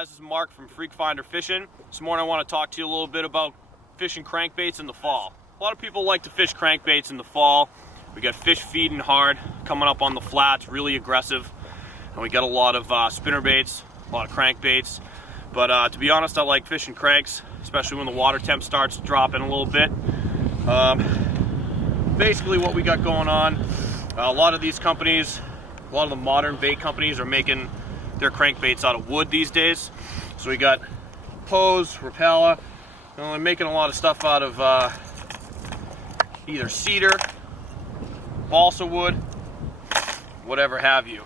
guys, this is Mark from Freak Finder Fishing. This morning I want to talk to you a little bit about fishing crankbaits in the fall. A lot of people like to fish crankbaits in the fall. We got fish feeding hard, coming up on the flats, really aggressive. And we got a lot of spinner baits, a lot of crankbaits. But to be honest, I like fishing cranks, especially when the water temp starts dropping a little bit. Basically what we got going on, a lot of these companies, a lot of the modern bait companies are making their crankbaits out of wood these days. So we got Pose, Rapala, they're making a lot of stuff out of either cedar, balsa wood, whatever have you.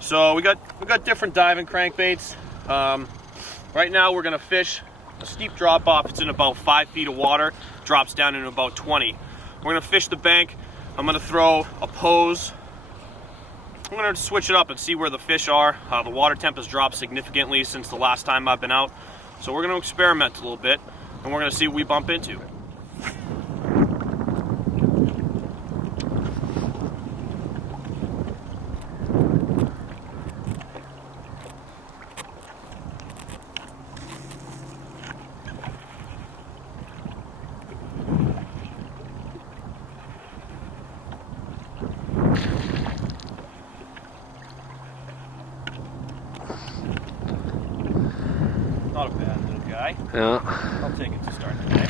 So we got different diving crankbaits. Right now we're gonna fish a steep drop off. It's in about 5 feet of water, drops down into about 20. We're gonna fish the bank. I'm gonna throw a Pose. I'm gonna switch it up and see where the fish are. The water temp has dropped significantly since the last time I've been out. So we're gonna experiment a little bit and we're gonna see what we bump into. Not a bad little guy. Yeah. I'll take it to start the day.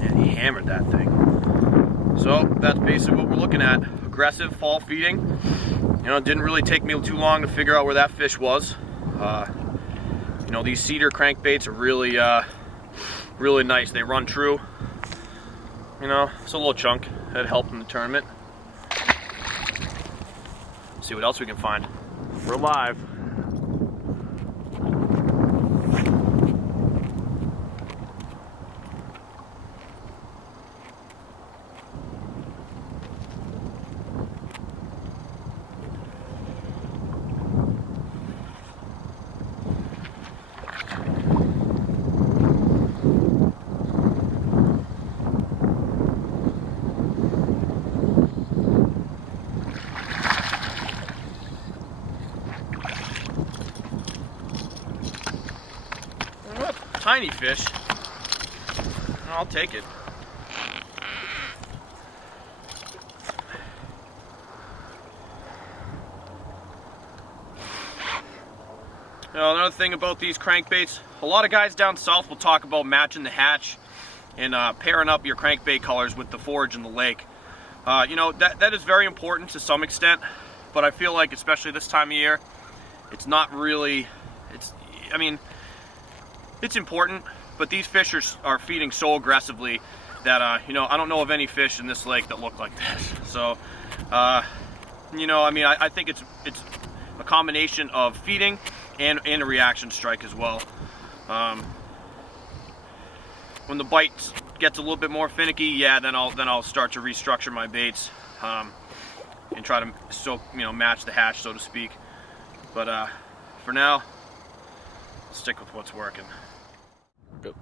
And he hammered that thing. So that's basically what we're looking at. Aggressive fall feeding. You know, it didn't really take me too long to figure out where that fish was. You know, these cedar crankbaits are really, really nice. They run true. You know, it's a little chunk that helped in the tournament. Let's see what else we can find. We're live. Tiny fish. I'll take it. You know, another thing about these crankbaits, a lot of guys down south will talk about matching the hatch and pairing up your crankbait colors with the forage in the lake. You know, that is very important to some extent, but I feel like, especially this time of year, it's not really, I mean, it's important, but these fish are feeding so aggressively that, you know, I don't know of any fish in this lake that look like this. So, you know, I mean, I think it's a combination of feeding and a reaction strike as well. When the bite gets a little bit more finicky, yeah, then I'll start to restructure my baits and try to match the hatch, so to speak. But for now, stick with what's working. Go.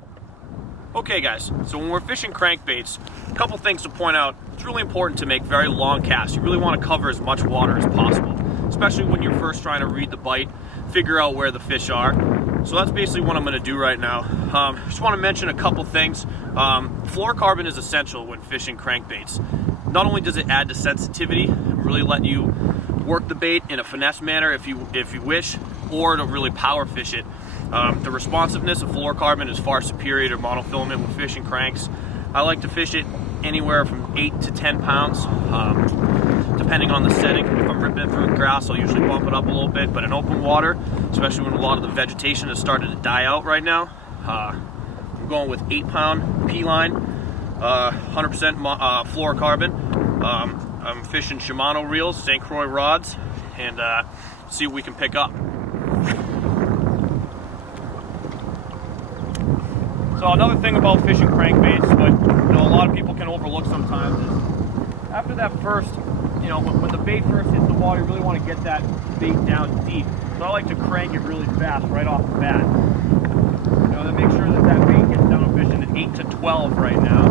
Okay guys, so when we're fishing crankbaits, a couple things to point out. It's really important to make very long casts. You really want to cover as much water as possible, especially when you're first trying to read the bite, figure out where the fish are. So that's basically what I'm going to do right now. Just want to mention a couple things. Fluorocarbon is essential when fishing crankbaits. Not only does it add to sensitivity, really let you work the bait in a finesse manner if you wish, or to really power fish it. The responsiveness of fluorocarbon is far superior to monofilament when fishing cranks. I like to fish it anywhere from 8 to 10 pounds, depending on the setting. If I'm ripping it through grass, I'll usually bump it up a little bit, but in open water, especially when a lot of the vegetation has started to die out right now, I'm going with 8-pound P-line, 100% fluorocarbon. I'm fishing Shimano reels, St. Croix rods, and see what we can pick up. So another thing about fishing crankbaits, what a lot of people can overlook sometimes, is after that first you know, when the bait first hits the water, you really want to get that bait down deep. So I like to crank it really fast right off the bat. You know, to make sure that that bait gets down. I'm fishing at 8 to 12 right now.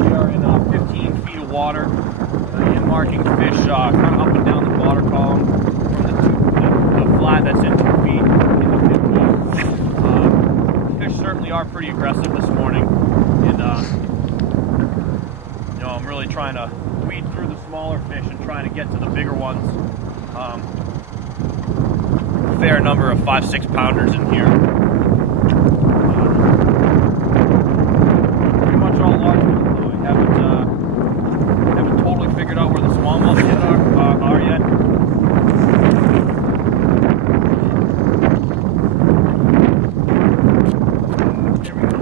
We are in 15 feet of water. I am marking fish kind of up and down the water column from the flat that's in 2 feet into 15. Fish certainly are pretty aggressive this morning, and you know, I'm really trying to weed through the smaller fish and trying to get to the bigger ones. A fair number of 5-6 pounders in here. Pretty much all large ones though. I haven't totally figured out where the smallmouth yet are yet. There we go.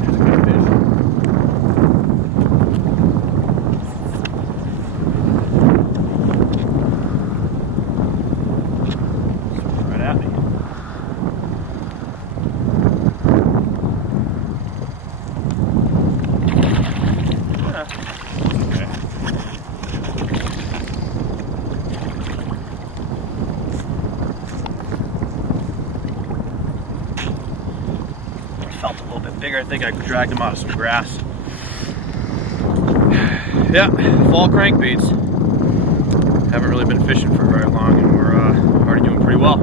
There's a good fish. Right at me. Okay. Felt a little bit bigger. I think I dragged him out of some grass. Yeah, fall crankbaits. Haven't really been fishing for very long, and we're already doing pretty well.